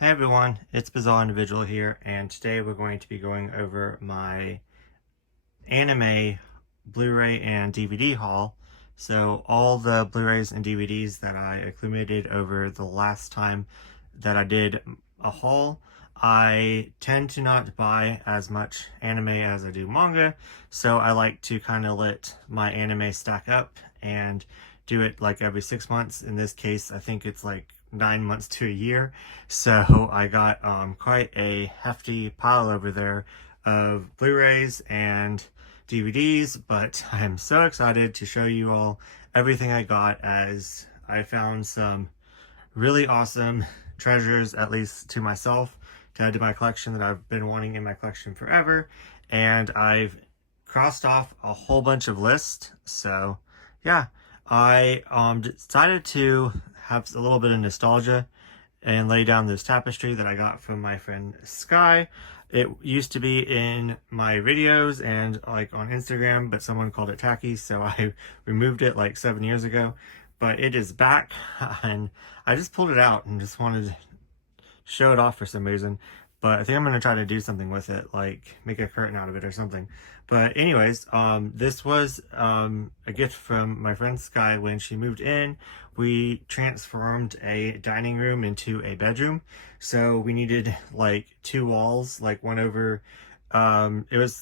Hey everyone, it's Bizarre Individual here, and today we're going to be going over my anime Blu-ray and DVD haul. So all the Blu-rays and DVDs that I accumulated over the last time that I did a haul. I tend to not buy as much anime as I do manga, so I like to kind of let my anime stack up and do it like every 6 months. In this case, I think it's like 9 months to a year. So I got quite a hefty pile over there of Blu-rays and DVDs, but I'm so excited to show you all everything I got, as I found some really awesome treasures, at least to myself, to add to my collection that I've been wanting in my collection forever. And I've crossed off a whole bunch of lists. So yeah, I decided to have a little bit of nostalgia and lay down this tapestry that I got from my friend Sky. It used to be in my videos and like on Instagram, but someone called it tacky, so I removed it like 7 years ago. But it is back, and I just pulled it out and just wanted to show it off for some reason. But I think I'm going to try to do something with it, like make a curtain out of it or something. But anyways, this was a gift from my friend Sky. When she moved in, we transformed a dining room into a bedroom. So we needed like two walls, like one over, it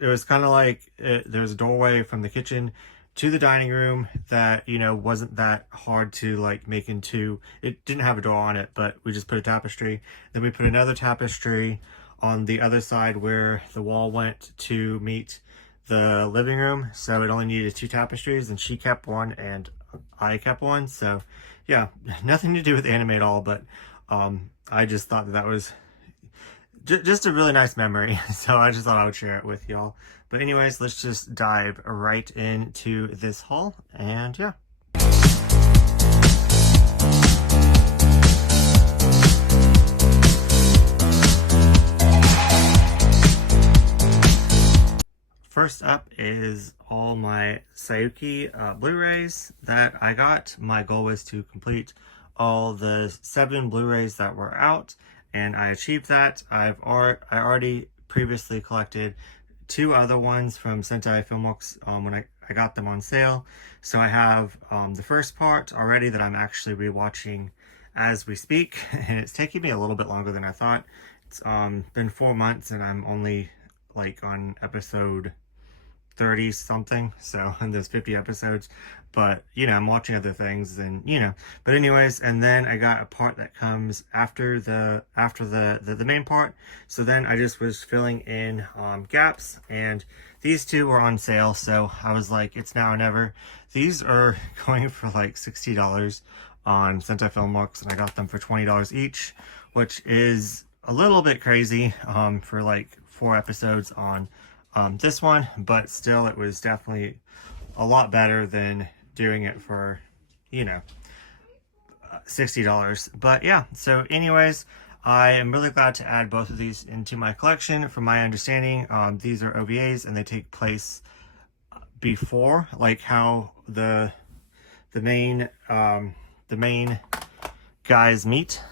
was kind of like there's a doorway from the kitchen to the dining room that, wasn't that hard to like make into. It didn't have a door on it, but we just put a tapestry. Then we put another tapestry on the other side where the wall went to meet the living room. So it only needed two tapestries, and she kept one and I kept one. So yeah, nothing to do with anime at all, but I just thought that was just a really nice memory. So I just thought I would share it with y'all. But anyways, let's just dive right into this haul, and yeah. First up is all my Sayuki Blu-rays that I got. My goal was to complete all the 7 Blu-rays that were out, and I achieved that. I already previously collected 2 other ones from Sentai Filmworks when I got them on sale. So I have the first part already that I'm actually rewatching as we speak, and it's taking me a little bit longer than I thought. It's been 4 months, and I'm only like on episode 30 something, so there's 50 episodes, but I'm watching other things, and but anyways. And then I got a part that comes after the main part, so then I just was filling in gaps, and these 2 were on sale, so I was like, it's now or never. These are going for like $60 on Sentai Filmworks, and I got them for $20 each, which is a little bit crazy for like 4 episodes on this one, but still, it was definitely a lot better than doing it for, $60. But yeah, so anyways, I am really glad to add both of these into my collection. From my understanding, these are OVAs, and they take place before, like how the main guys meet,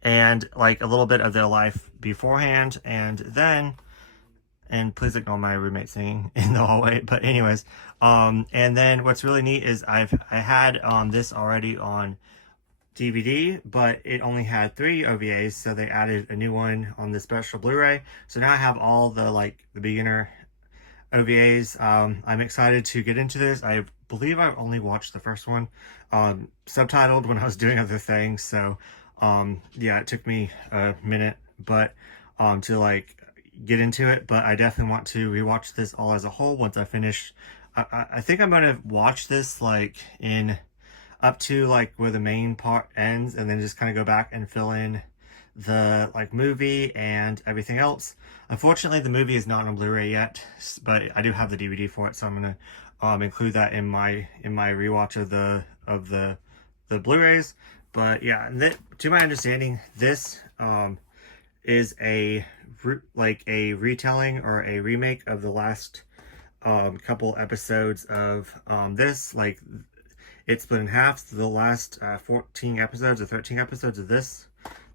and like a little bit of their life beforehand, and please ignore my roommate singing in the hallway. But anyways, and then what's really neat is I had this already on DVD, but it only had 3 OVAs, so they added a new one on the special Blu-ray. So now I have all the beginner OVAs. I'm excited to get into this. I believe I've only watched the first one subtitled when I was doing other things, so yeah, it took me a minute, but to get into it. But I definitely want to rewatch this all as a whole once I finish. I think I'm gonna watch this in up to where the main part ends, and then just kind of go back and fill in the movie and everything else. Unfortunately, the movie is not on Blu-ray yet, but I do have the DVD for it, so I'm gonna include that in my rewatch of the Blu-rays. But yeah, to my understanding, this is a retelling or a remake of the last couple episodes of this. it's split in half. So the last 14 episodes or 13 episodes of this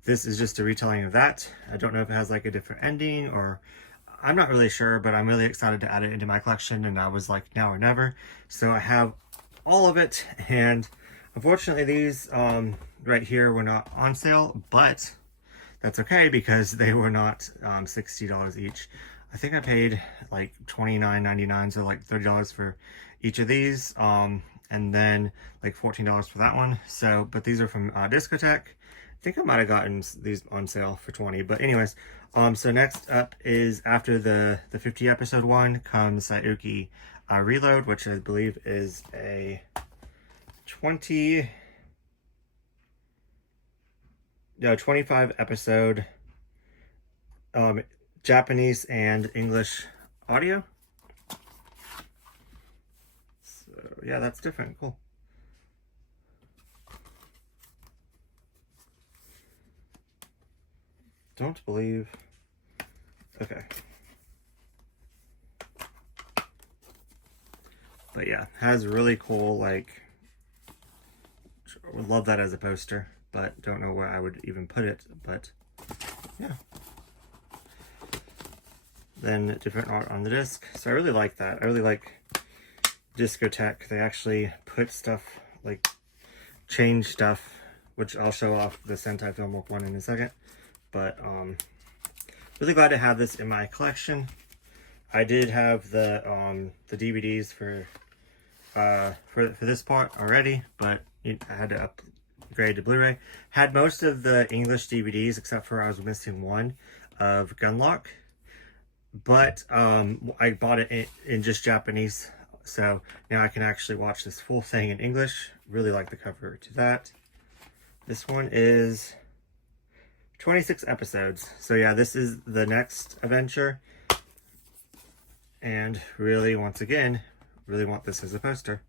is just a retelling of that. I don't know if it has like a different ending, or I'm not really sure, but I'm really excited to add it into my collection, and I was like, now or never. So I have all of it, and unfortunately these right here were not on sale, but that's okay because they were not $60 each. I think I paid like $29.99, so like $30 for each of these, and then like $14 for that one. So, but these are from Discotheque. I think I might have gotten these on sale for 20, but anyways, so next up is, after the 50 episode one, comes Sayuki Reload, which I believe is a 25 episode Japanese and English audio. So yeah, that's different. Cool. Don't believe. Okay. But yeah, has really cool, like, would love that as a poster, but don't know where I would even put it, but yeah. Then different art on the disc. So I really like that. I really like Discotheque. They actually put stuff, like, change stuff, which I'll show off the Sentai Filmwork one in a second. But really glad to have this in my collection. I did have the DVDs for this part already, but I had to upgrade to Blu-ray. Had most of the English DVDs except for I was missing one of Gunlock, but I bought it in just Japanese, so now I can actually watch this full thing in English. Really like the cover to that. This one is 26 episodes. So yeah, this is the next adventure. And really, once again, really want this as a poster.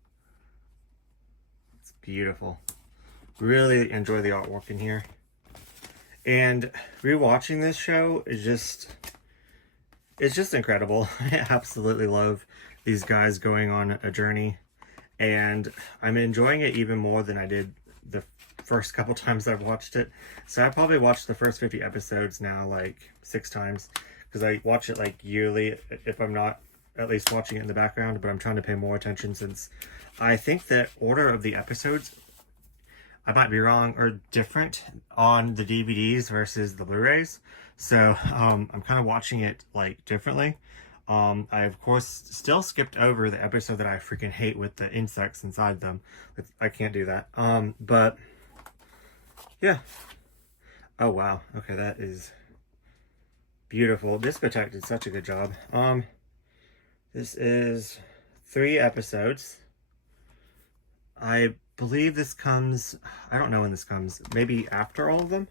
It's beautiful. Really enjoy the artwork in here. And rewatching this show is it's just incredible. I absolutely love these guys going on a journey. And I'm enjoying it even more than I did the first couple times I've watched it. So I probably watched the first 50 episodes now like 6 times, because I watch it like yearly if I'm not at least watching it in the background, but I'm trying to pay more attention since I think the order of the episodes, I might be wrong, are different on the DVDs versus the Blu-rays. So I'm kind of watching it like differently. I of course still skipped over the episode that I freaking hate with the insects inside them. I can't do that. But yeah. Oh wow. Okay, that is beautiful. Discotheque did such a good job. This is 3 episodes. I believe this comes, I don't know when this comes, maybe after all of them?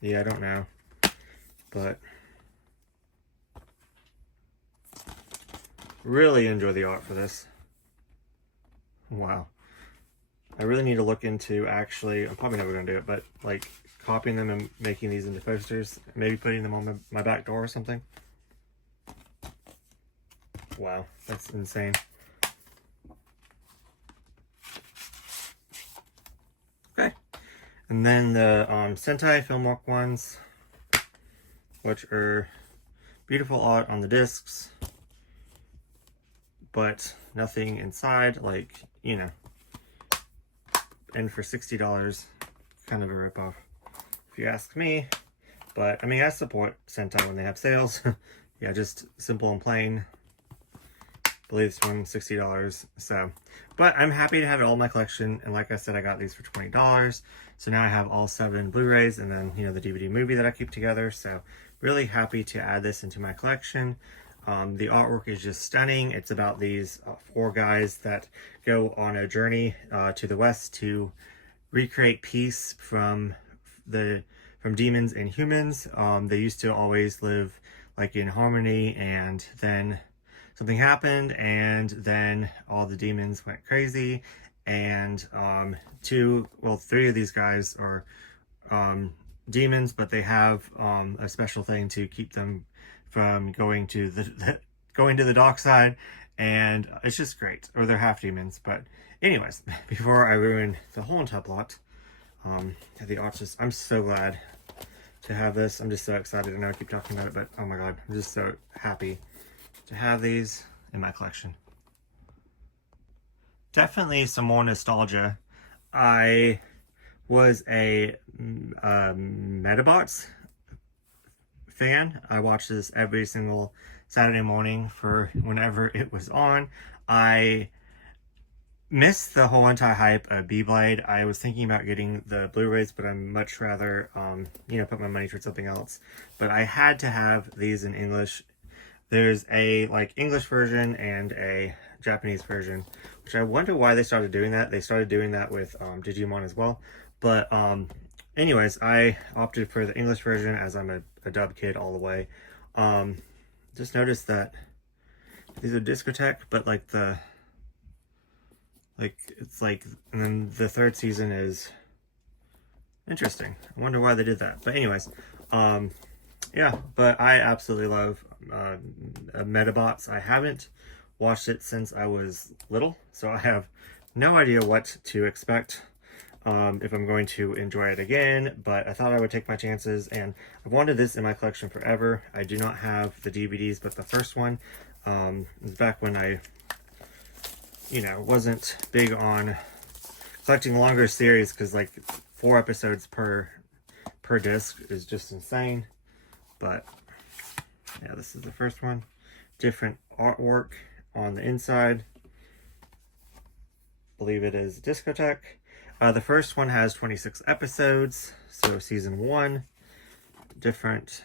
Yeah, I don't know. But really enjoy the art for this. Wow. I really need to look into actually, I'm probably never going to do it, but like copying them and making these into posters, maybe putting them on my back door or something. Wow, that's insane. Okay, and then the Sentai Filmwork ones, which are beautiful art on the discs, but nothing inside, like, you know. And for $60, kind of a ripoff, if you ask me. But I mean, I support Sentai when they have sales. Yeah, just simple and plain. I believe this one $60. So, but I'm happy to have it all in my collection. And like I said, I got these for $20. So now I have all 7 Blu-rays and then, you know, the DVD movie that I keep together. So really happy to add this into my collection. The artwork is just stunning. It's about these 4 guys that go on a journey to the west to recreate peace from demons and humans. They used to always live like in harmony, and then something happened, and then all the demons went crazy, and 3 of these guys are demons, but they have a special thing to keep them from going to going to the dark side, and it's just great. Or they're half demons. But anyways, before I ruin the whole entire plot, the art's just, I'm so glad to have this. I'm just so excited. I know I keep talking about it, but oh my god, I'm just so happy to have these in my collection. Definitely some more nostalgia. I was a Metabots fan. I watched this every single Saturday morning for whenever it was on. I missed the whole anti-hype of Beyblade. I was thinking about getting the Blu-rays, but I'd much rather, you know, put my money towards something else. But I had to have these in English. There's a, like, English version and a Japanese version, which I wonder why they started doing that. They started doing that with Digimon as well. But, anyways, I opted for the English version as I'm a dub kid all the way. Just noticed that these are discotheque, but, like, it's like, and then the third season is interesting. I wonder why they did that. But anyways, yeah, but I absolutely love Metabots. I haven't watched it since I was little, so I have no idea what to expect, if I'm going to enjoy it again, but I thought I would take my chances, and I've wanted this in my collection forever. I do not have the DVDs, but the first one was back when I, you know, wasn't big on collecting longer series, because like 4 episodes per disc is just insane. But yeah, this is the first one. Different artwork on the inside. I believe it is discotheque. The first one has 26 episodes, so season 1. Different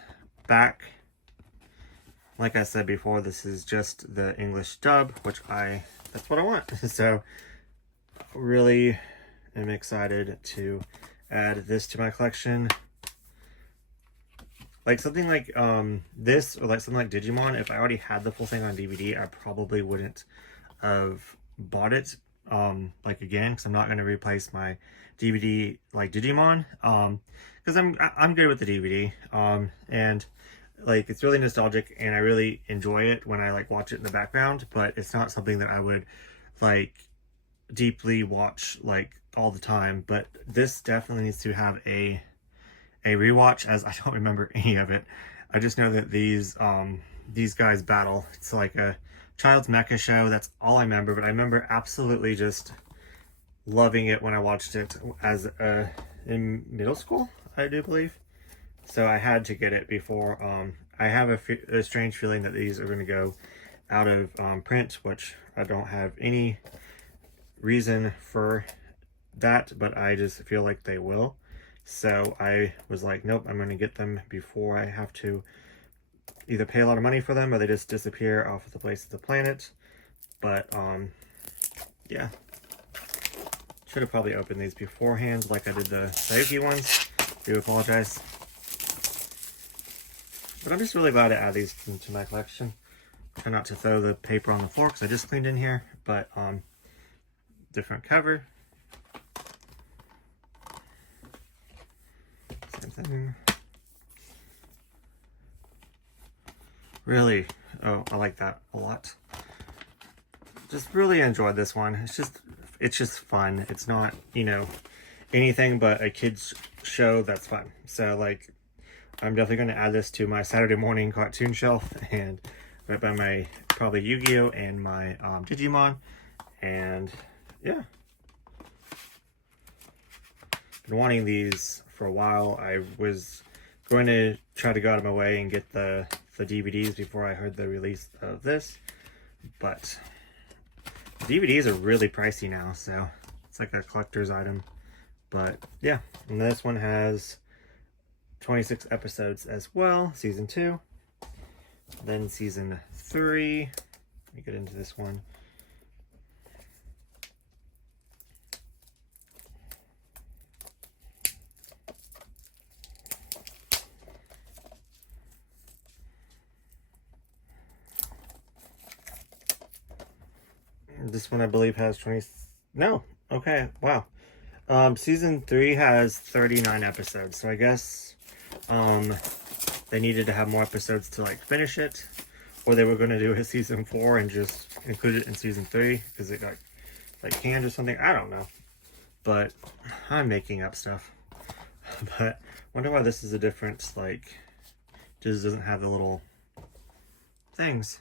back. Like I said before, this is just the English dub, which that's what I want. So really am excited to add this to my collection. Like something like this, or like something like Digimon, if I already had the full thing on DVD, I probably wouldn't have bought it like again, because I'm not going to replace my DVD like Digimon, because I'm good with the DVD, and like it's really nostalgic, and I really enjoy it when I like watch it in the background, but it's not something that I would like deeply watch like all the time. But this definitely needs to have a rewatch, as I don't remember any of it. I just know that these guys battle. It's like a child's mecha show. That's all I remember, but I remember absolutely just loving it when I watched it as in middle school, I do believe. So I had to get it before. I have a strange feeling that these are going to go out of print, which I don't have any reason for that, but I just feel like they will. So I was like, nope, I'm going to get them before I have to either pay a lot of money for them or they just disappear off of the face of the planet. But yeah, should have probably opened these beforehand like I did the Sayuki ones. I do apologize. But I'm just really glad to add these into my collection. Try not to throw the paper on the floor because I just cleaned in here. But different cover. Same thing. Really, oh, I like that a lot. Just really enjoyed this one. It's just fun. It's not, you know, anything but a kid's show that's fun. So like, I'm definitely going to add this to my Saturday morning cartoon shelf, and right by my probably Yu-Gi-Oh and my Digimon. And yeah, been wanting these for a while. I was going to try to go out of my way and get the DVDs before I heard the release of this, but DVDs are really pricey now, so it's like a collector's item. But yeah, and this one has 26 episodes as well, season 2, then season 3. Let me get into this one. This one I believe has 20, no, okay, wow. Season 3 has 39 episodes, so I guess they needed to have more episodes to like finish it, or they were going to do a season 4 and just include it in season 3 because it got like canned or something. I don't know, but I'm making up stuff. But wonder why this is a different, like, just doesn't have the little things.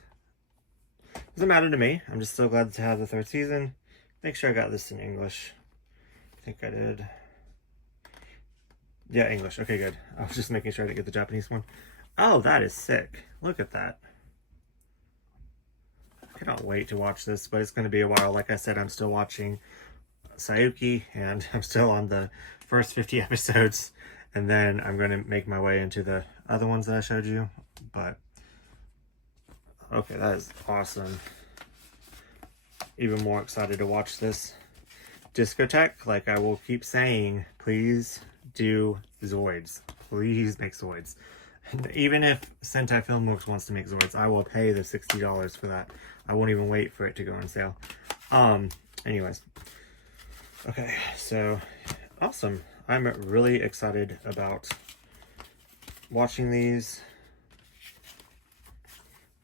Doesn't matter to me. I'm just so glad to have the 3rd season. Make sure I got this in English. I think I did. Yeah, English. Okay, good. I was just making sure I didn't get the Japanese one. Oh, that is sick. Look at that. I cannot wait to watch this, but it's going to be a while. Like I said, I'm still watching Sayuki, and I'm still on the first 50 episodes, and then I'm going to make my way into the other ones that I showed you. But okay, that is awesome. Even more excited to watch this. Discotheque, like I will keep saying, please do Zoids. Please make Zoids. And even if Sentai Filmworks wants to make Zoids, I will pay the $60 for that. I won't even wait for it to go on sale. Anyways. Okay, so awesome. I'm really excited about watching these.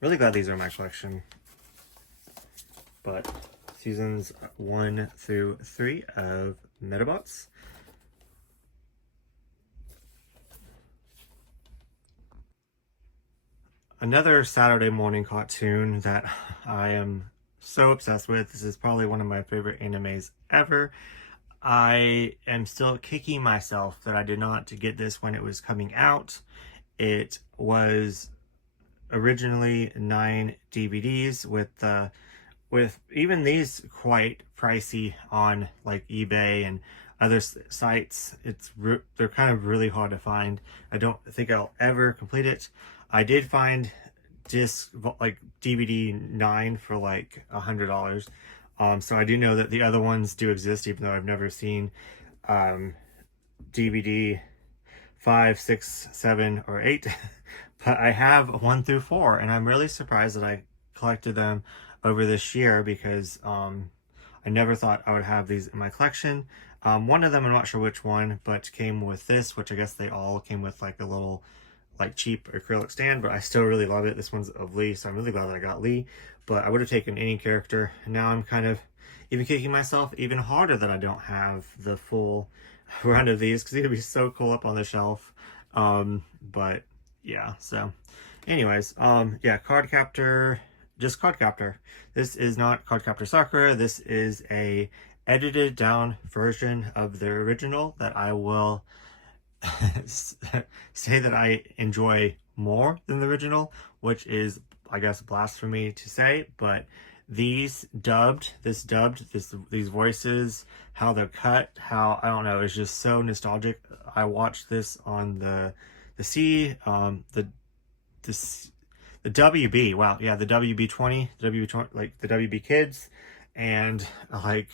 Really glad these are in my collection. But seasons 1 through 3 of Metabots. Another Saturday morning cartoon that I am so obsessed with. This is probably one of my favorite animes ever. I am still kicking myself that I did not get this when it was coming out. It was originally 9 DVDs with even these quite pricey on like eBay and other sites. They're kind of really hard to find. I don't think I'll ever complete it. I did find disc like DVD 9 for like $100. So I do know that the other ones do exist, even though I've never seen DVD 5, 6, 7, or 8. But I have 1 through 4, and I'm really surprised that I collected them over this year because I never thought I would have these in my collection. One of them, I'm not sure which one, but came with this, which I guess they all came with like a little like cheap acrylic stand, but I still really love it. This one's of Lee, so I'm really glad that I got Lee, but I would have taken any character. And now I'm kind of even kicking myself even harder that I don't have the full run of these, because it would be so cool up on the shelf. But yeah, so anyways, yeah, Cardcaptor, just Cardcaptor. This is not Cardcaptor Sakura. This is a edited down version of the original that I will say that I enjoy more than the original, which is, I guess, blasphemy to say, but these these voices, how they're cut, how, I don't know, it's just so nostalgic. I watched this on the WB, wow, yeah, the WB20, like the WB Kids, and like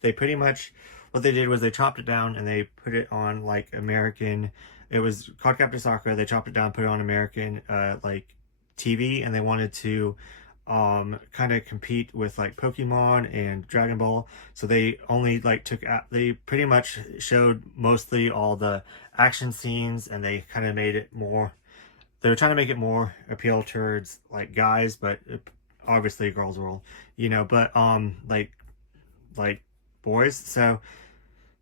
they pretty much, what they did was they chopped it down and they put it on like American, it was Cardcaptor Sakura, they chopped it down, put it on American like TV, and they wanted to kind of compete with like Pokemon and Dragon Ball. So they only like they pretty much showed mostly all the action scenes, and they kind of made it more, they were trying to make it more appeal towards like guys, but obviously girls rule, you know, but like boys. So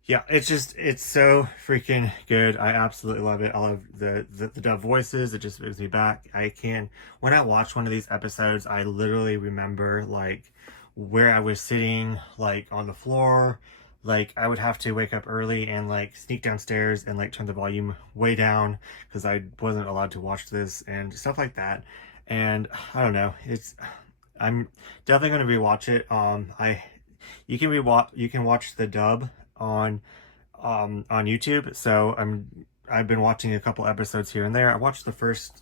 yeah, it's so freaking good. I absolutely love it. I love the dub voices. It just brings me back. When I watch one of these episodes, I literally remember like where I was sitting, like on the floor. Like I would have to wake up early and like sneak downstairs and like turn the volume way down because I wasn't allowed to watch this and stuff like that. And I don't know, I'm definitely going to rewatch it. You can watch the dub on YouTube. So I've been watching a couple episodes here and there. I watched the first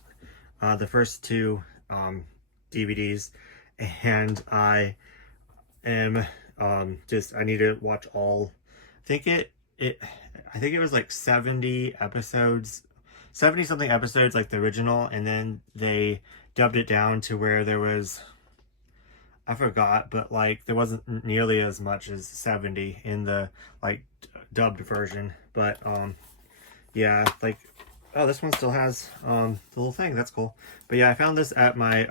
2 DVDs, and I am I need to watch all. I think it was like 70 episodes, 70 something episodes like the original, and then they dubbed it down to where there was, I forgot, but like there wasn't nearly as much as 70 in the like dubbed version. But yeah, like Oh, this one still has the little thing. That's cool. But yeah, I found this at my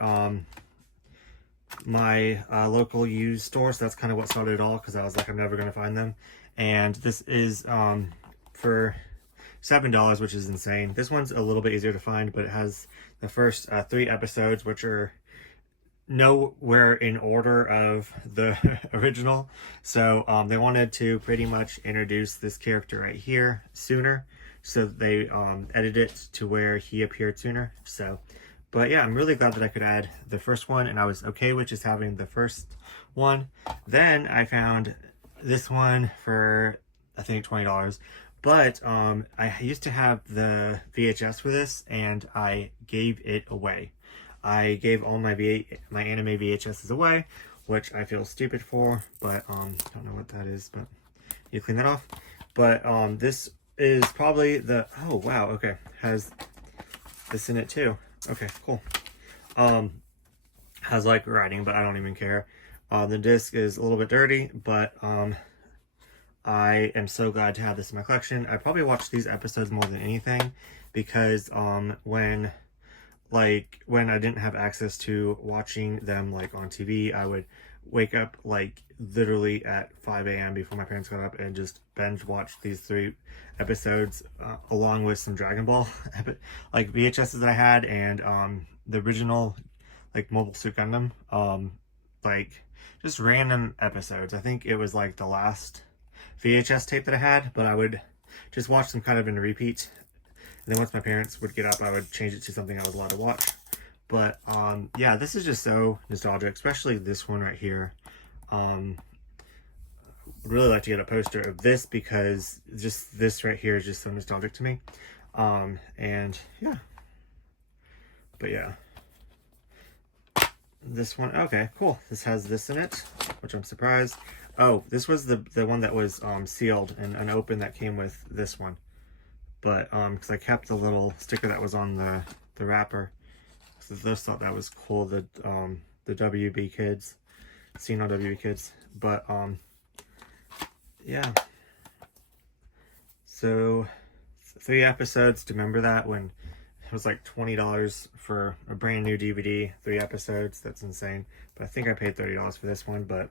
local used store, so that's kind of what started it all, because I was like, I'm never going to find them. And this is for $7, which is insane. This one's a little bit easier to find, but it has the first 3 episodes, which are nowhere in order of the original. So they wanted to pretty much introduce this character right here sooner, so they edited it to where he appeared sooner. So, but yeah, I'm really glad that I could add the first one, and I was okay with just having the first one. Then I found this one for, I think, $20. But I used to have the VHS for this, and I gave it away. I gave all my anime VHSs away, which I feel stupid for, but don't know what that is, but you clean that off. But this is probably the, oh wow, okay, has this in it too. Okay, cool. Has like writing, but I don't even care. The disc is a little bit dirty, but I am so glad to have this in my collection. I probably watched these episodes more than anything, because when I didn't have access to watching them like on TV, I would wake up like literally at 5 a.m. before my parents got up and just binge watch these 3 episodes along with some Dragon Ball like VHSs that I had, and the original like Mobile Suit Gundam, like just random episodes. I think it was like the last VHS tape that I had, but I would just watch them kind of in a repeat. And then once my parents would get up, I would change it to something I was allowed to watch. But yeah, this is just so nostalgic, especially this one right here. Really like to get a poster of this, because just this right here is just so nostalgic to me. And yeah. But yeah. This one, okay, cool. This has this in it, which I'm surprised. Oh, this was the one that was sealed and unopened that came with this one. But because I kept the little sticker that was on the wrapper, so I just thought that was cool. The WB kids, seen on WB kids. But yeah. So 3 episodes. Do you remember that when it was like $20 for a brand new DVD, 3 episodes? That's insane. But I think I paid $30 for this one. But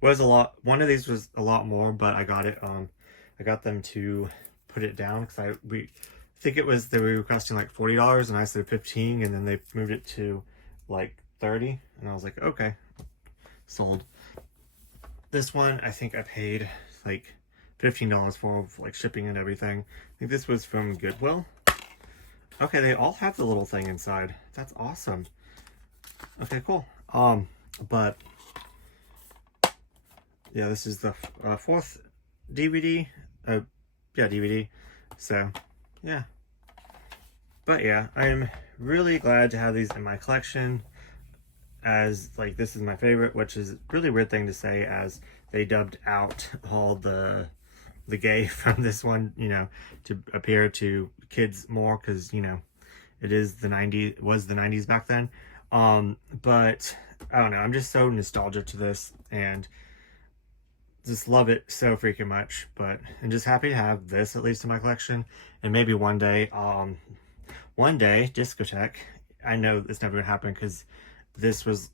was a lot. One of these was a lot more, but I got it. I got them to put it down, because I think it was they were requesting like $40, and I said 15, and then they moved it to like 30, and I was like, okay, sold. This one I think I paid like $15 for like shipping and everything. I think this was from Goodwill. Okay, they all have the little thing inside. That's awesome. Okay, cool. But yeah, this is the 4th DVD. Yeah, DVD. So yeah. But yeah, I'm really glad to have these in my collection, as like this is my favorite, which is a really weird thing to say, as they dubbed out all the gay from this one, you know, to appear to kids more, because you know it is the 90s, was the 90s back then. But I don't know, I'm just so nostalgic to this, and just love it so freaking much. But I'm just happy to have this at least in my collection, and maybe one day Discotheque. I know it's never gonna happen, because this was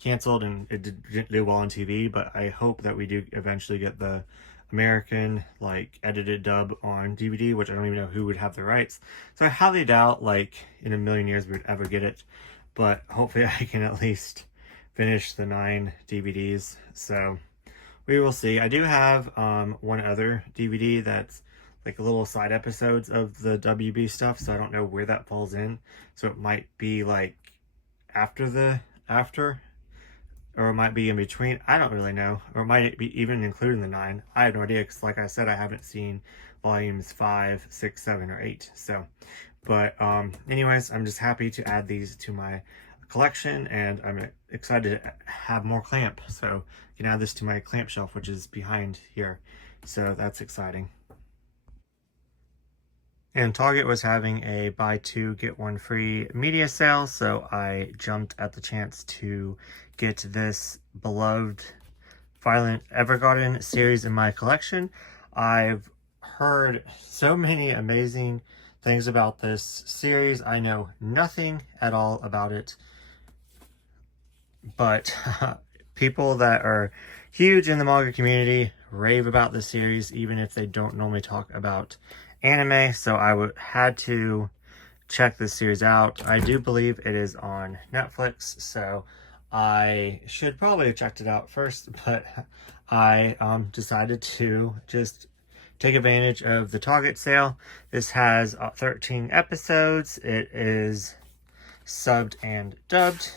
canceled and it didn't do well on TV, but I hope that we do eventually get the American like edited dub on DVD, which I don't even know who would have the rights. So I highly doubt like in a million years we would ever get it, but hopefully I can at least finish the 9 DVDs. So we will see. I do have one other DVD that's like little side episodes of the WB stuff, so I don't know where that falls in. So it might be like after, or it might be in between. I don't really know. Or it might be even including the 9. I have no idea, because like I said, I haven't seen volumes 5, 6, 7, or 8. So, but anyways, I'm just happy to add these to my collection, and I'm excited to have more clamp. So you can add this to my clamp shelf, which is behind here. So that's exciting. And Target was having a buy 2 get 1 free media sale, so I jumped at the chance to get this beloved Violent Evergarden series in my collection. I've heard so many amazing things about this series. I know nothing at all about it, but people that are huge in the manga community rave about the series, even if they don't normally talk about anime. So I had to check this series out. I do believe it is on Netflix, so I should probably have checked it out first, but I decided to just take advantage of the Target sale. This has 13 episodes. It is subbed and dubbed,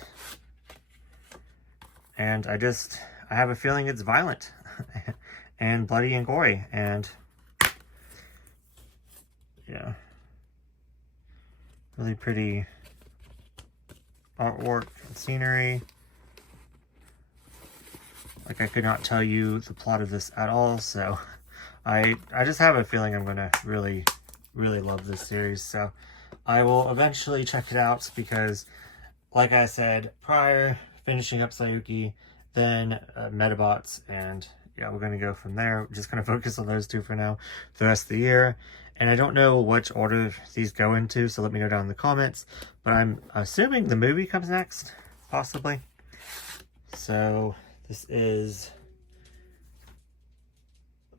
and I have a feeling it's violent and bloody and gory, and yeah, really pretty artwork and scenery. Like, I could not tell you the plot of this at all, so I just have a feeling I'm gonna really love this series. So I will eventually check it out, because like I said prior, finishing up Sayuki, then Metabots, and yeah, we're gonna go from there. We're just gonna focus on those two for now for the rest of the year. And I don't know which order these go into, so let me know down in the comments. But I'm assuming the movie comes next, possibly. So this is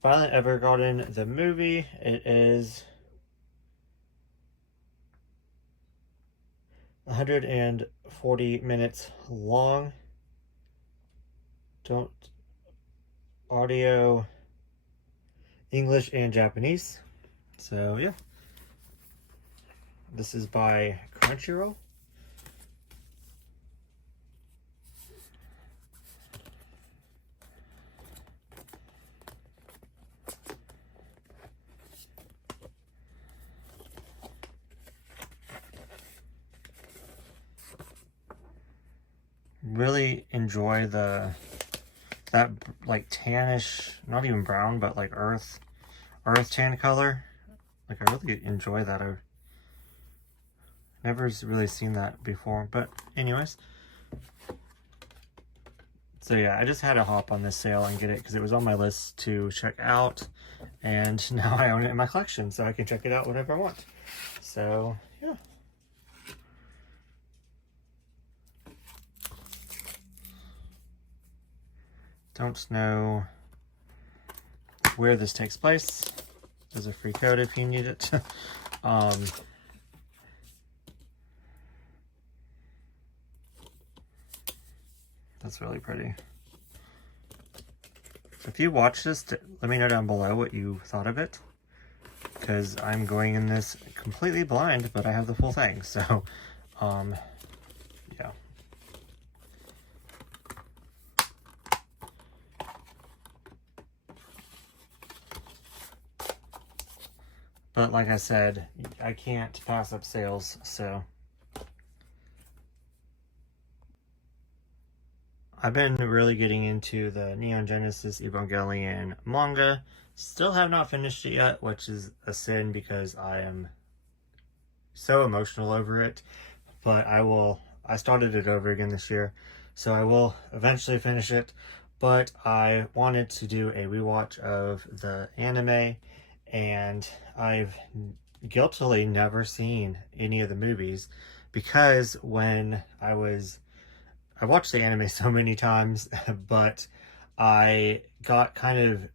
Violet Evergarden, the movie. It is 140 minutes long. Audio, English and Japanese. So yeah, this is by Crunchyroll. Really enjoy that like tannish, not even brown, but like earth tan color. Like, I really enjoy that. I've never really seen that before. But anyways, so yeah, I just had to hop on this sale and get it because it was on my list to check out, and now I own it in my collection, so I can check it out whenever I want. So yeah. Don't know where this takes place. There's a free code if you need it. That's really pretty. If you watch this, let me know down below what you thought of it, because I'm going in this completely blind, but I have the full thing. So yeah. But like I said, I can't pass up sales, so I've been really getting into the Neon Genesis Evangelion manga. Still have not finished it yet, which is a sin because I am so emotional over it. But I started it over again this year, so I will eventually finish it. But I wanted to do a rewatch of the anime, and I've guiltily never seen any of the movies, because when I watched the anime so many times, but I got kind of,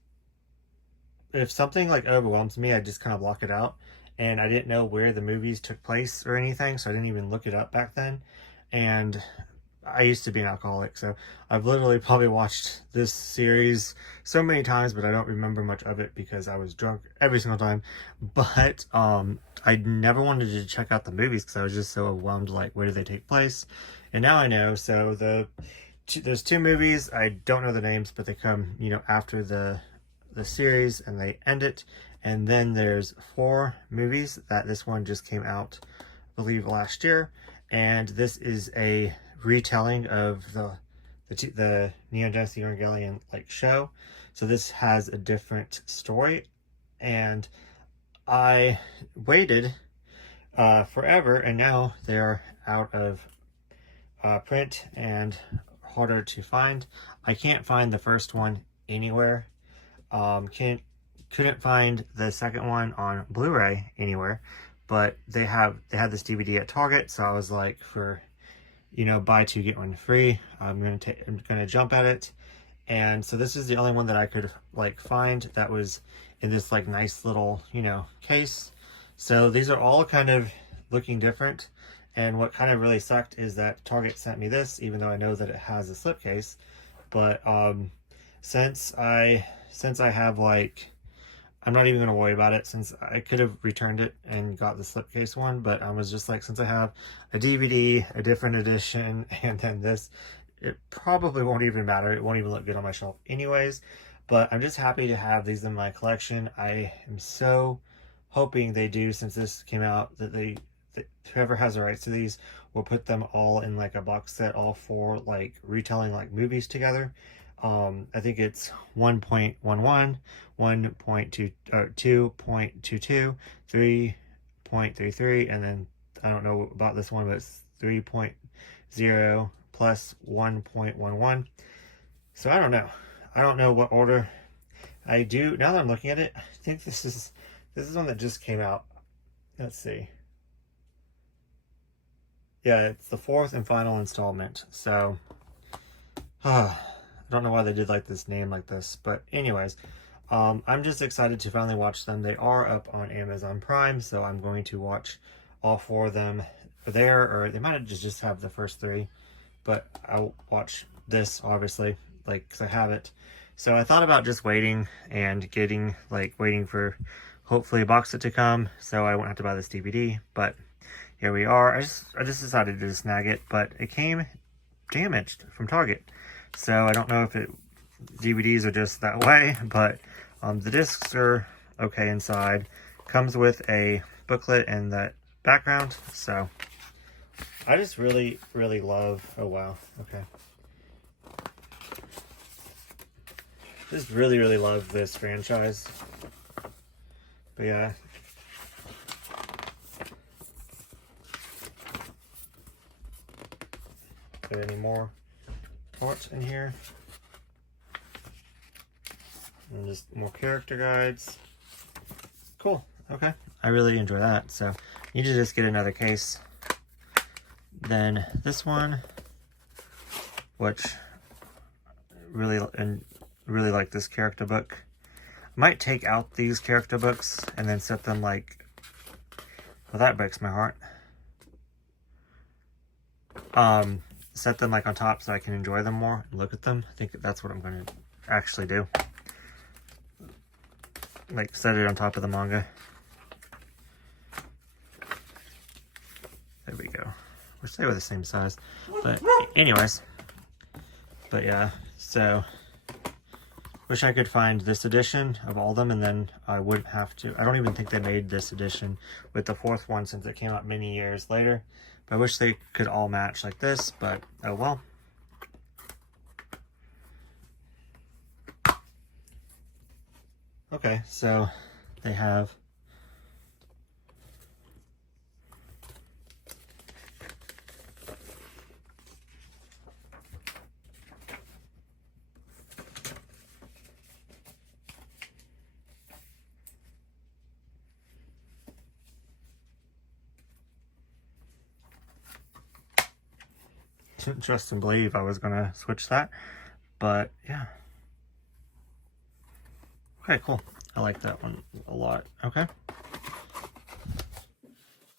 if something like overwhelms me, I just kind of block it out. And I didn't know where the movies took place or anything, so I didn't even look it up back then. And I used to be an alcoholic, so I've literally probably watched this series so many times, but I don't remember much of it because I was drunk every single time. But I never wanted to check out the movies because I was just so overwhelmed, like, where do they take place? And now I know. So there's two movies. I don't know the names, but they come, after the series, and they end it. And then there's 4 movies that this one just came out, I believe, last year. And this is a retelling of the Neon Genesis Evangelion show. So this has a different story, and I waited forever, and now they're out of print and harder to find. I can't find the first one anywhere. couldn't find the second one on Blu-ray anywhere, but they had this DVD at Target, so I was like, for, you know, buy two get one free, I'm gonna jump at it. And so this is the only one that I could like find that was in this like nice little, you know, case. So these are all kind of looking different. And what kind of really sucked is that Target sent me this, even though I know that it has a slipcase. But since I have like, I'm not even gonna worry about it, since I could have returned it and got the slipcase one, but I was just like, since I have a DVD, a different edition, and then this, it probably won't even matter. It won't even look good on my shelf anyways. But I'm just happy to have these in my collection. I am so hoping they do, since this came out, that whoever has the rights to these will put them all in like a box set, all four, like retelling like movies together. I think it's 1.11, 1.2, 2.22, 3.33, and then I don't know about this one, but it's 3.0 plus 1.11. So I don't know. I don't know what order. I do, now that I'm looking at it, I think this is one that just came out. Let's see. Yeah, it's the fourth and final installment. So, I don't know why they did like this name like this, but anyways, I'm just excited to finally watch them. They are up on Amazon Prime, so I'm going to watch all four of them there, or they might have just have the first three, but I'll watch this obviously, like, because I have it. So I thought about just waiting and waiting for hopefully a box set to come, so I won't have to buy this DVD. But here we are. I just decided to just snag it, but it came damaged from Target. So I don't know if DVDs are just that way, but the discs are okay inside. Comes with a booklet and that background. So I just really, really love, oh wow, okay. Just really, really love this franchise. But yeah. Are there any more parts in here? And just more character guides. Cool, okay. I really enjoy that, so you need to just get another case. Then this one, which really like this character book. I might take out these character books and then set them like, well, that breaks my heart. Set them like on top so I can enjoy them more and look at them. I think that's what I'm going to actually do. Like, set it on top of the manga. There we go. Wish they were the same size. But anyways. But yeah, so wish I could find this edition of all of them, and then I wouldn't have to. I don't even think they made this edition with the fourth one since it came out many years later. But I wish they could all match like this, but oh well. Okay, so they have trust and believe I was gonna switch that, but yeah. Okay, cool. I like that one a lot. Okay. Go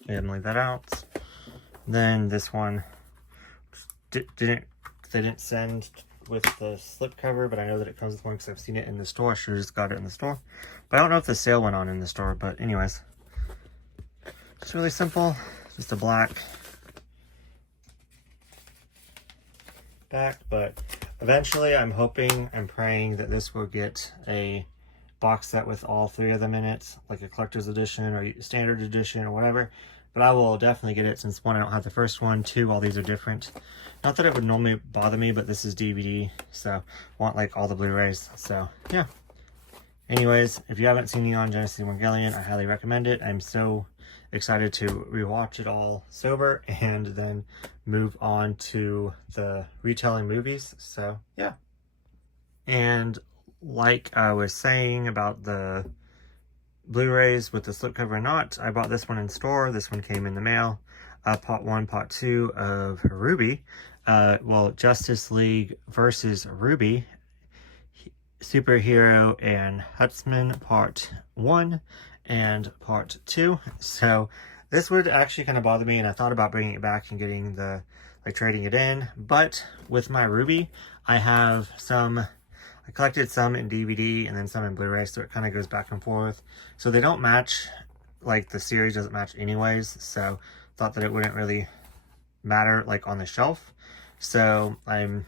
ahead and leave that out. Then this one they didn't send with the slip cover, but I know that it comes with one because I've seen it in the store. I should have just got it in the store. But I don't know if the sale went on in the store, but anyways. Just really simple. Just a black back, but eventually I'm praying that this will get a box set with all three of them in it, like a collector's edition or standard edition or whatever. But I will definitely get it, since one, I don't have the first one, two, all these are different. Not that it would normally bother me, but this is DVD, so I want like all the Blu-rays. So yeah. Anyways, if you haven't seen Neon Genesis Evangelion, I highly recommend it. I'm so excited to rewatch it all sober and then move on to the retelling movies. So yeah. And like I was saying about the Blu-rays with the slipcover or not. I bought this one in store. This one came in the mail. Part 1, Part 2 of Rwby. Well, Justice League versus Rwby. Superhero and Huntsman Part 1 and Part 2. So this would actually kind of bother me, and I thought about bringing it back and getting the, like, trading it in. But with my Rwby, I have some, I collected some in DVD and then some in Blu-ray, so it kind of goes back and forth. So they don't match, like the series doesn't match anyways, so thought that it wouldn't really matter like on the shelf. So I'm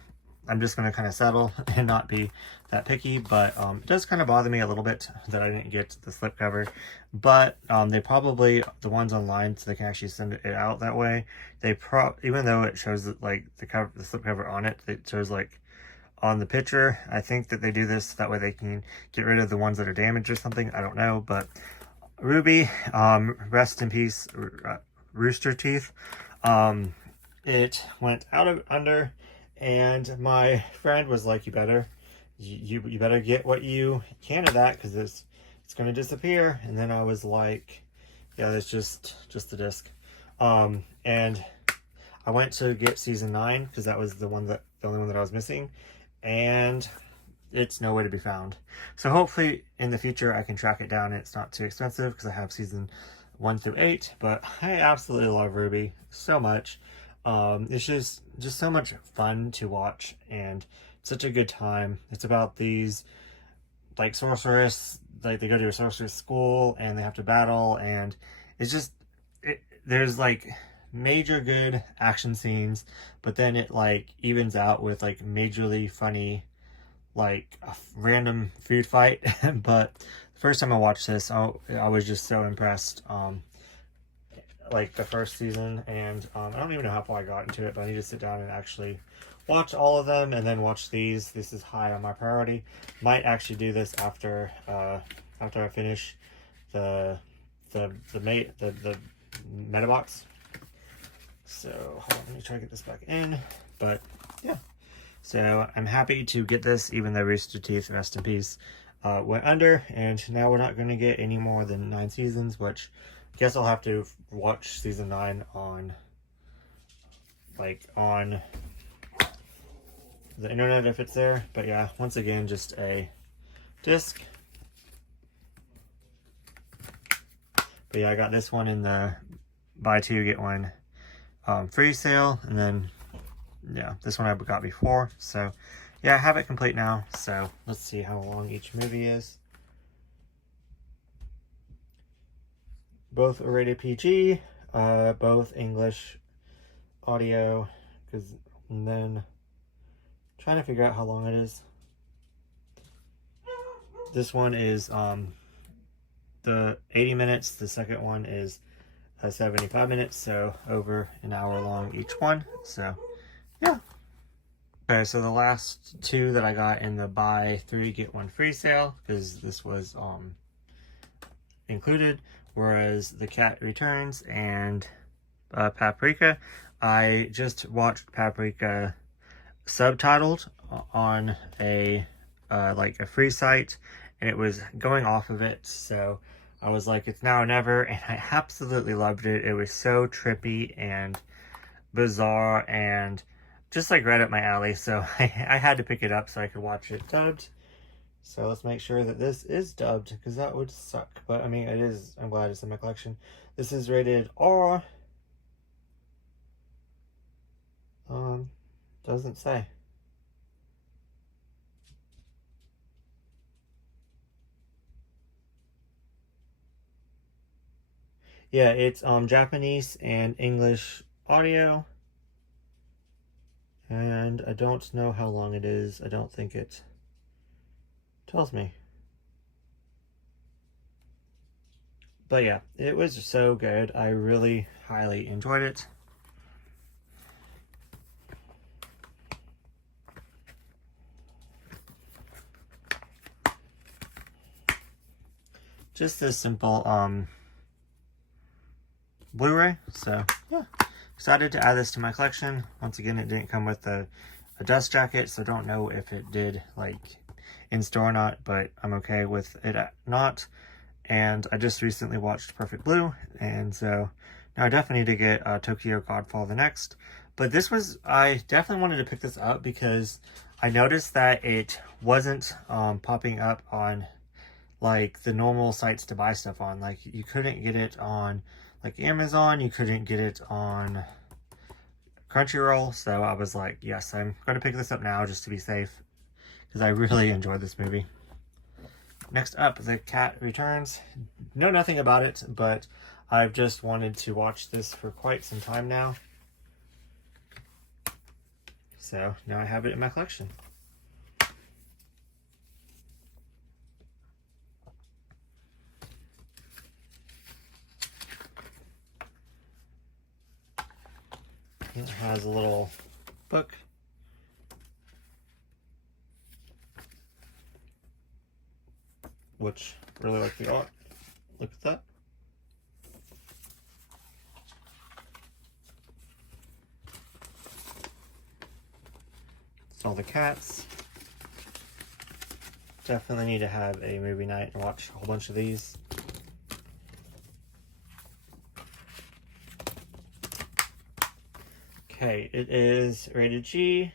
just going to kind of settle and not be that picky, but it does kind of bother me a little bit that I didn't get the slipcover. But they probably, the ones online, so they can actually send it out that way. They even though it shows that, like, the slipcover on it, it shows like on the picture. I think that they do this that way they can get rid of the ones that are damaged or something. I don't know, but Rwby, rest in peace, Rooster Teeth. It went out of under, and my friend was like, you better get what you can of that, because it's going to disappear. And then I was like, yeah, that's just the disc. And I went to get season 9 because that was the only one that I was missing, and it's nowhere to be found. So hopefully in the future I can track it down and it's not too expensive, because I have season 1 through 8. But I absolutely love Rwby so much. It's just so much fun to watch and such a good time. It's about these, like, sorceress, like they go to a sorceress school and they have to battle, and it's just, there's like major good action scenes, but then it like evens out with like majorly funny, like a random food fight. But the first time I watched this, I was just so impressed. Like the first season, and I don't even know how far I got into it, but I need to sit down and actually watch all of them and then watch these. This is high on my priority. Might actually do this after I finish the Metabots. So hold on, let me try to get this back in. But yeah, so I'm happy to get this, even though Rooster Teeth, rest in peace, went under, and now we're not going to get any more than 9 seasons, which I guess I'll have to watch season 9 on the internet if it's there. But yeah, once again, just a disc. But yeah, I got this one in the buy 2 get 1 free sale, and then yeah, this one I got before. So yeah, I have it complete now. So let's see how long each movie is. Both are rated PG, both English audio, and then trying to figure out how long it is. This one is the 80 minutes, the second one is 75 minutes, so over an hour long each one. So yeah. Okay, so the last 2 that I got in the buy 3 get 1 free sale, because this was included, whereas The Cat Returns and Paprika. I just watched Paprika subtitled on a like a free site, and it was going off of it, so I was like, it's now or never, and I absolutely loved it. It was so trippy and bizarre and just like right up my alley, so I had to pick it up so I could watch it dubbed. So let's make sure that this is dubbed, because that would suck. But I mean, it is. I'm glad it's in my collection. This is rated R. Doesn't say. Yeah, it's Japanese and English audio. And I don't know how long it is. I don't think it tells me. But yeah, it was so good. I really highly enjoyed it. Just this simple Blu-ray. So yeah, excited to add this to my collection. Once again, it didn't come with a dust jacket, so don't know if it did like in store or not, but I'm okay with it not. and I just recently watched Perfect Blue, and so now I definitely need to get Tokyo Godfall the next. But this was, I definitely wanted to pick this up because I noticed that it wasn't popping up on like the normal sites to buy stuff on. Like you couldn't get it on like Amazon, you couldn't get it on Crunchyroll. So I was like, yes, I'm going to pick this up now just to be safe because I really enjoyed this movie. Next up, The Cat Returns. Know nothing about it, but I've just wanted to watch this for quite some time now. So now I have it in my collection. It has a little book. Which really like the art. Look at that. It's all the cats. Definitely need to have a movie night and watch a whole bunch of these. Okay, it is rated G.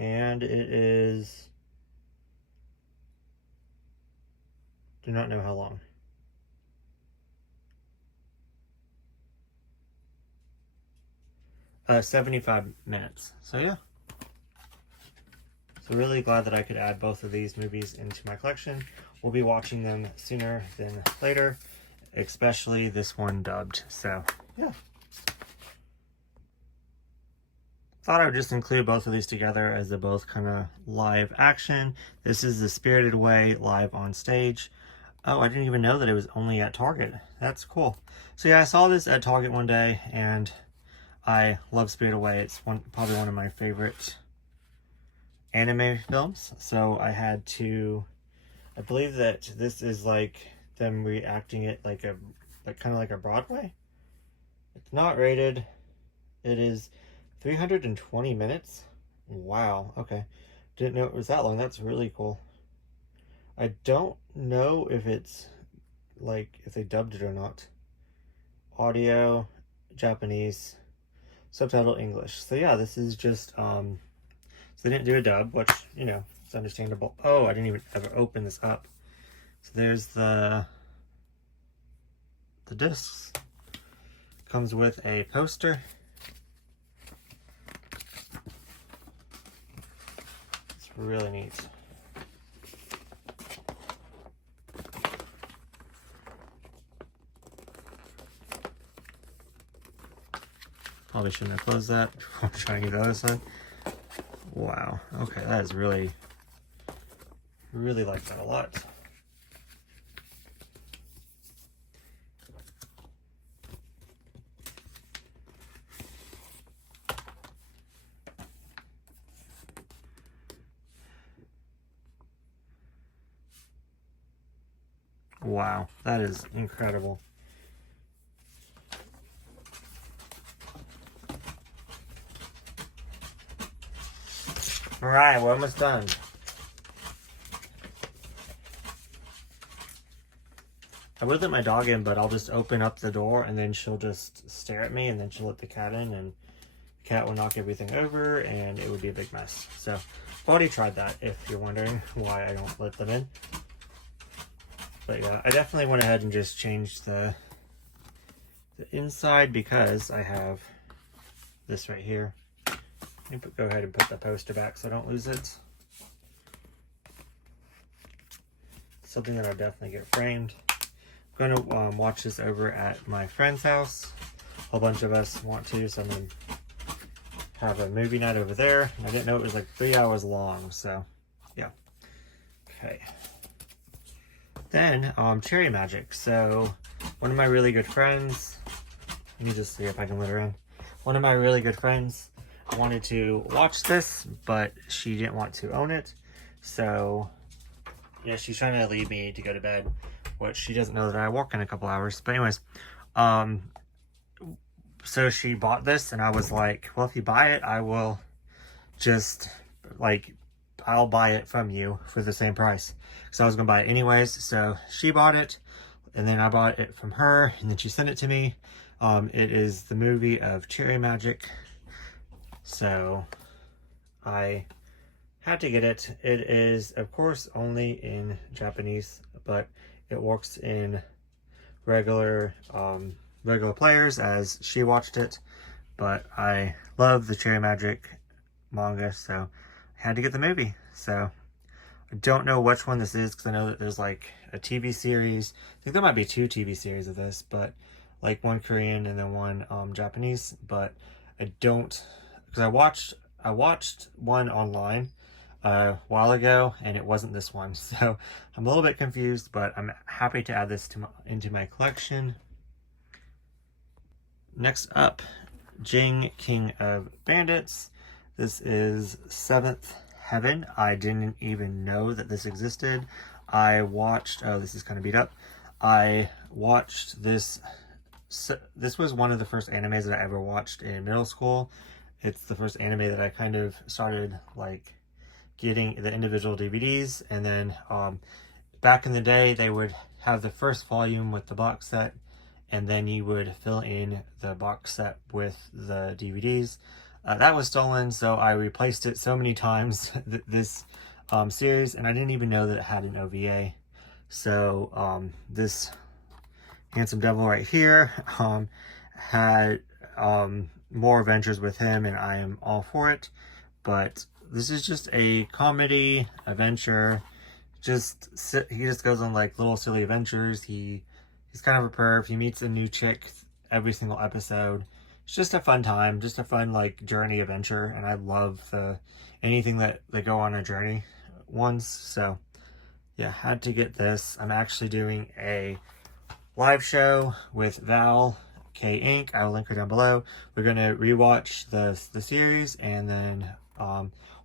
And it is... do not know how long. 75 minutes. So yeah. So really glad that I could add both of these movies into my collection. We'll be watching them sooner than later, especially this one dubbed. So yeah. Thought I would just include both of these together as they're both kind of live action. This is The Spirited Away live on stage. Oh, I didn't even know that it was only at Target. That's cool. So yeah, I saw this at Target one day, and I love Spirited Away. It's probably one of my favorite anime films. So I had to, I believe that this is like them reacting it like kind of like a Broadway. It's not rated. It is 320 minutes. Wow. Okay. Didn't know it was that long. That's really cool. I don't know if it's like if they dubbed it or not. Audio Japanese, subtitle English. So yeah, this is just so they didn't do a dub, which, you know, it's understandable. Oh, I didn't even ever open this up. So there's the discs. Comes with a poster. It's really neat. Probably shouldn't have closed that before trying to get the other side. Wow. Okay, that is really like that a lot. Wow, that is incredible. Alright, we're almost done. I would let my dog in, but I'll just open up the door and then she'll just stare at me and then she'll let the cat in and the cat will knock everything over and it would be a big mess. So I've already tried that if you're wondering why I don't let them in. But yeah, I definitely went ahead and just changed the inside because I have this right here. Let me go ahead and put the poster back so I don't lose it. Something that I'll definitely get framed. I'm going to watch this over at my friend's house. A whole bunch of us want to, so I'm going to have a movie night over there. I didn't know it was like 3 hours long, so yeah. Okay. Then, Cherry Magic. So, one of my really good friends, let me just see if I can let her in. One of my really good friends wanted to watch this, but she didn't want to own it. So, yeah, she's trying to leave me to go to bed, which she doesn't know that I work in a couple hours. But anyways, so she bought this, and I was like, well, if you buy it, I will just, like, I'll buy it from you for the same price. So I was gonna buy it anyways. So she bought it, and then I bought it from her, and then she sent it to me. It is the movie of Cherry Magic. So I had to get it. It is, of course, only in Japanese, but it works in regular players as she watched it. But I love the Cherry Magic manga, so I had to get the movie. So I don't know which one this is, because I know that there's like a TV series. I think there might be 2 TV series of this, but like one Korean and then one Japanese. But I don't, because I watched one online a while ago, and it wasn't this one. So I'm a little bit confused, but I'm happy to add this into my collection. Next up, Jing, King of Bandits. This is 7th Heaven. I didn't even know that this existed. I watched, oh, this is kind of beat up. I watched this. This was one of the first animes that I ever watched in middle school. It's the first anime that I kind of started like getting the individual DVDs, and then back in the day they would have the first volume with the box set, and then you would fill in the box set with the DVDs. That was stolen, so I replaced it so many times, this series, and I didn't even know that it had an OVA. So this handsome devil right here had more adventures with him, and I am all for it. But this is just a comedy adventure. He just goes on like little silly adventures. He's kind of a perv. He meets a new chick every single episode. It's just a fun time, just a fun like journey adventure, and I love anything that they go on a journey ones. So yeah, had to get this. I'm actually doing a live show with Val K Inc. I will link her down below. We're gonna rewatch the series and then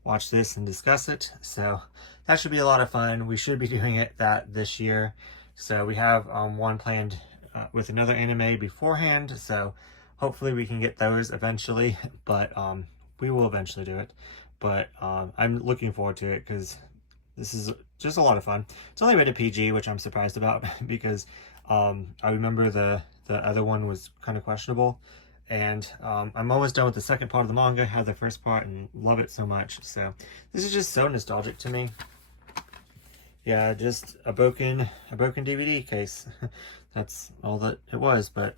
watch this and discuss it. So that should be a lot of fun. We should be doing that this year. So we have one planned with another anime beforehand. So hopefully we can get those eventually. But we will eventually do it. But I'm looking forward to it because this is just a lot of fun. It's only rated PG, which I'm surprised about because I remember the other one was kind of questionable. And I'm almost done with the second part of the manga. Had the first part and love it so much. So this is just so nostalgic to me. Yeah, just a broken DVD case. That's all that it was, but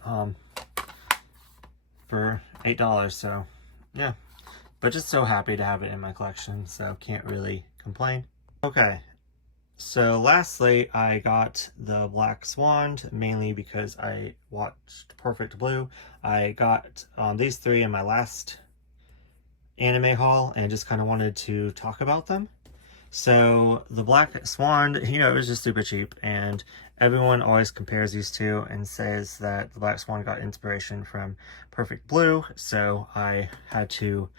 for $8. So yeah, but just so happy to have it in my collection. So can't really complain. Okay. So lastly, I got the Black Swan, mainly because I watched Perfect Blue. I got these 3 in my last anime haul and just kind of wanted to talk about them. So the Black Swan, you know, it was just super cheap, and everyone always compares these two and says that the Black Swan got inspiration from Perfect Blue. So I had to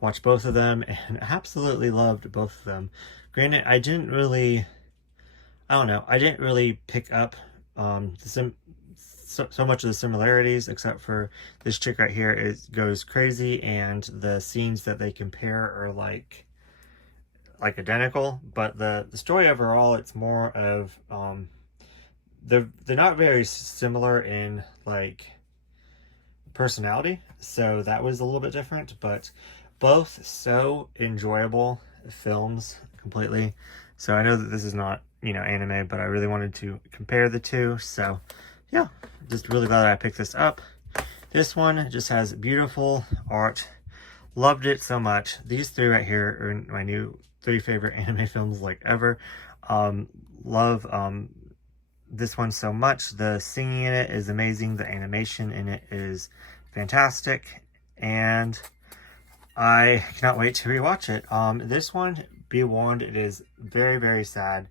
watch both of them and absolutely loved both of them. Granted, I didn't really pick up so much of the similarities, except for this chick right here. It goes crazy, and the scenes that they compare are like identical. But the story overall, it's more of they're not very similar in like personality, so that was a little bit different. But both so enjoyable films completely. So I know that this is not, you know, anime, but I really wanted to compare the two. So yeah, just really glad that I picked this up. This one just has beautiful art. Loved it so much. These 3 right here are my new 3 favorite anime films like ever. Love this one so much. The singing in it is amazing. The animation in it is fantastic, and I cannot wait to rewatch it. This one, be warned, it is very, very sad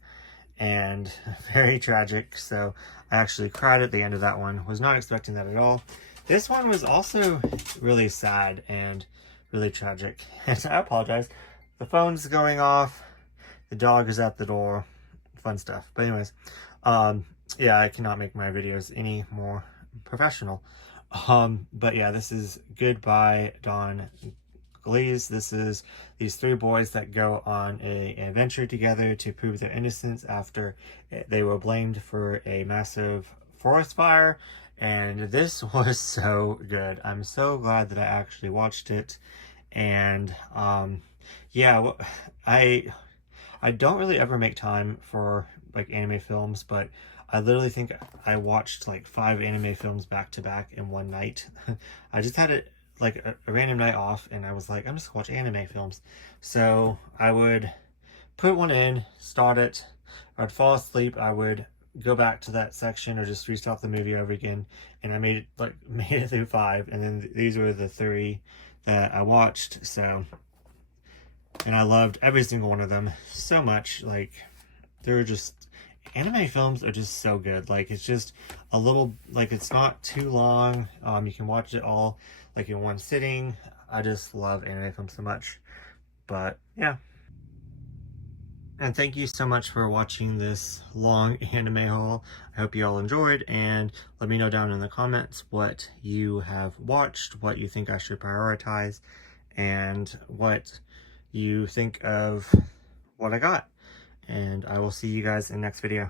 and very tragic. So I actually cried at the end of that one. Was not expecting that at all. This one was also really sad and really tragic. And I apologize. The phone's going off. The dog is at the door. Fun stuff. But anyways, yeah, I cannot make my videos any more professional. But yeah, this is Goodbye Dawn Portuguese. This is these three boys that go on an adventure together to prove their innocence after they were blamed for a massive forest fire. And this was so good. I'm so glad that I actually watched it. And yeah, I don't really ever make time for like anime films, but I literally think I watched like 5 anime films back to back in one night. I just had a random night off, and I was like, I'm just gonna watch anime films. So I would put one in, start it, I'd fall asleep, I would go back to that section or just restart the movie over again, and I made it through 5, and then these were the 3 that I watched. So, and I loved every single one of them so much. Like, they're just, anime films are just so good. Like, it's just a little, like, it's not too long. You can watch it all like in one sitting. I just love anime films so much. But yeah. And thank you so much for watching this long anime haul. I hope you all enjoyed, and let me know down in the comments what you have watched, what you think I should prioritize, and what you think of what I got. And I will see you guys in the next video.